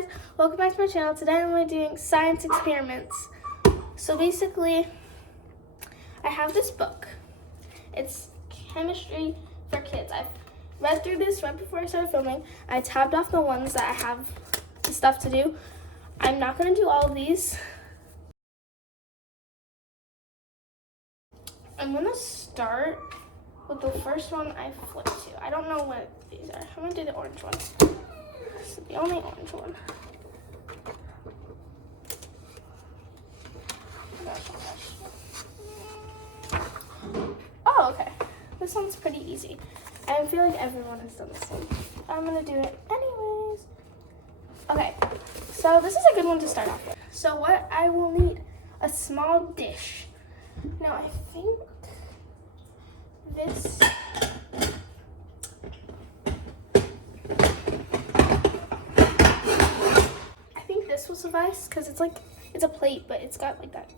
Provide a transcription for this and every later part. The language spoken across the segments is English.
guys, welcome back to my channel. Today I'm going to be doing science experiments. So basically, I have this book. It's chemistry for kids. I've read through this right before I started filming. I tabbed off the ones that I have stuff to do. I'm not going to do all of these. I'm going to start with the first one I flipped to. I don't know what these are. I'm going to do the orange one. This is the only orange one. Oh, okay. This one's pretty easy. I feel like everyone has done this one. I'm gonna do it anyways. Okay, so this is a good one to start off with. So what I will need, a small dish. Now I think this, will suffice because it's like, it's a plate, but it's got like that.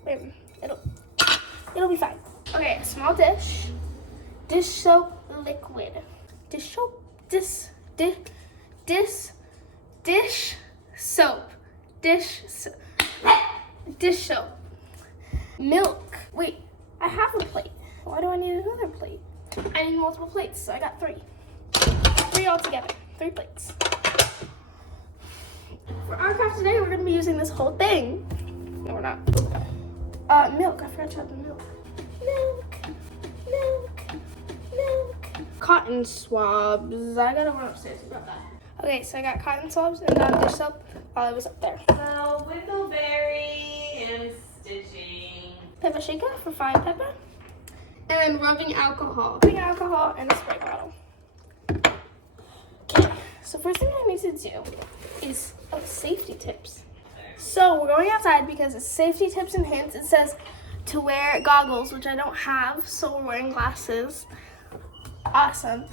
It'll be fine. Okay, a small dish, dish soap liquid, dish soap, dish soap, milk. Wait, I have a plate. Why do I need another plate? I need multiple plates, so I got three altogether, 3 plates. For our craft today, we're going to be using this whole thing. No, we're not. Milk. I forgot to add the milk. Milk. Cotton swabs. I gotta run upstairs about that. Okay, so I got cotton swabs and now dish soap while I was up there. So, whittleberry and stitching. Pepper shaker for fine pepper. And then rubbing alcohol. Rubbing alcohol and a spray bottle. Okay, so first thing I need to do is safety tips. So we're going outside because it's safety tips and hints. It says to wear goggles, which I don't have, so we're wearing glasses. Awesome.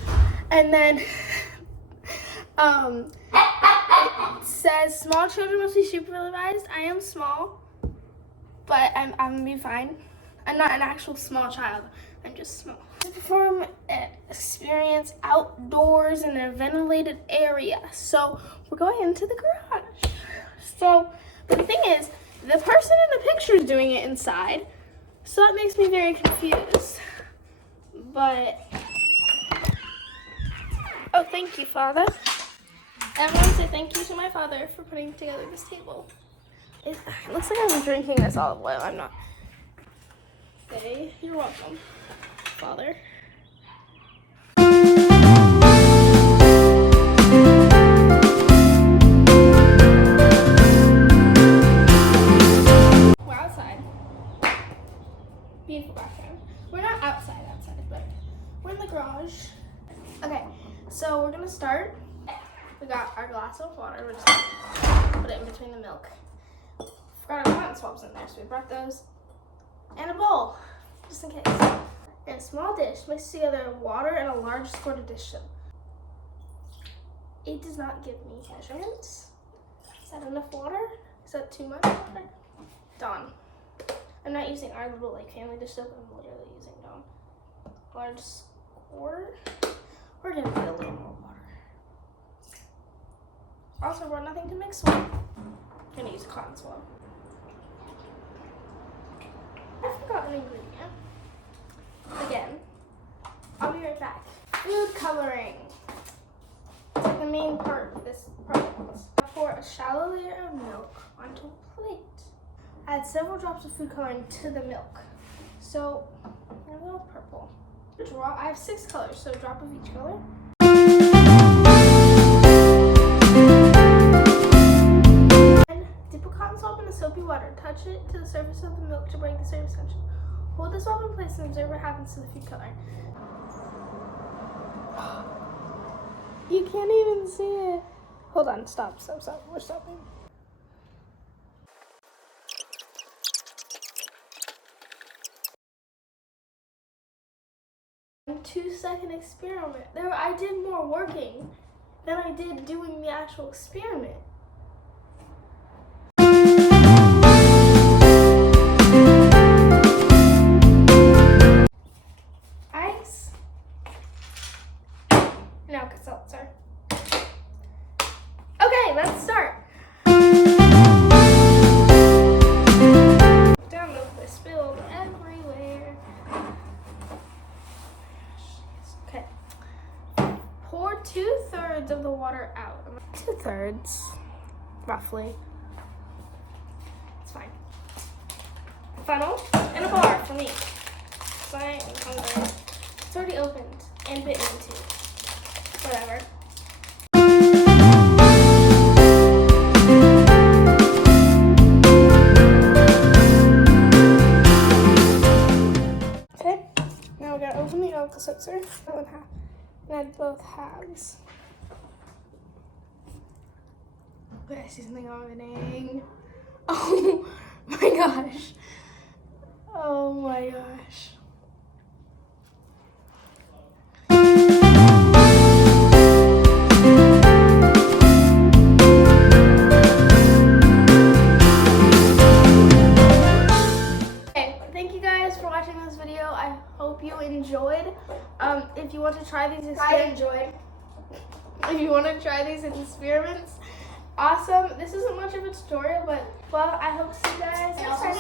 And then it says small children must be supervised. I am small, but I'm gonna be fine. I'm not an actual small child. I'm just small. To perform an experience outdoors in a ventilated area. So we're going into the garage. So the thing is, the person in the picture is doing it inside. So that makes me very confused. But, oh, thank you, Father. Everyone say thank you to my father for putting together this table. It looks like I'm drinking this olive oil. I'm not. Say, you're welcome, Father. We're outside. Beautiful background. We're not outside, but we're in the garage. Okay, so we're gonna start. We got our glass of water. We're just gonna put it in between the milk. Forgot our cotton swabs in there, so we brought those. And a bowl, just in case. And a small dish. Mix together water and a large squirt of dish soap. It does not give me measurements. Is that enough water? Is that too much water? Dawn. I'm not using our little family dish soap. I'm literally using Dawn. Large squirt. We're gonna need a little more water. Also, we're nothing to mix with. I'm gonna use a cotton swab. I forgot an ingredient. Again. I'll be right back. Food coloring. It's like the main part of this process. Pour a shallow layer of milk onto a plate. Add several drops of food coloring to the milk. So, a little purple. I have 6 colors, so a drop of each color. Then dip a cotton swab in the soapy water. Touch it to the surface of the milk to break the surface tension. Hold the swab in place and observe what happens to the food coloring. You can't even see it. Hold on, stop. We're stopping. A 2-second experiment. I did more working than I did doing the actual experiment. Ice. Now, seltzer. Okay, let's start. heads, roughly. It's fine. Funnel and a bar for me. So I am hungry. It's already opened and bitten into. Whatever. Okay, now we're gonna open the Alka-Seltzer. And add both halves. Okay, I see something happening. Oh my gosh. Oh my gosh. Okay, thank you guys for watching this video. I hope you enjoyed. If you want to try these experiments, if you want to try these experiments, awesome. This isn't much of a tutorial, but well, I hope to see you guys next time.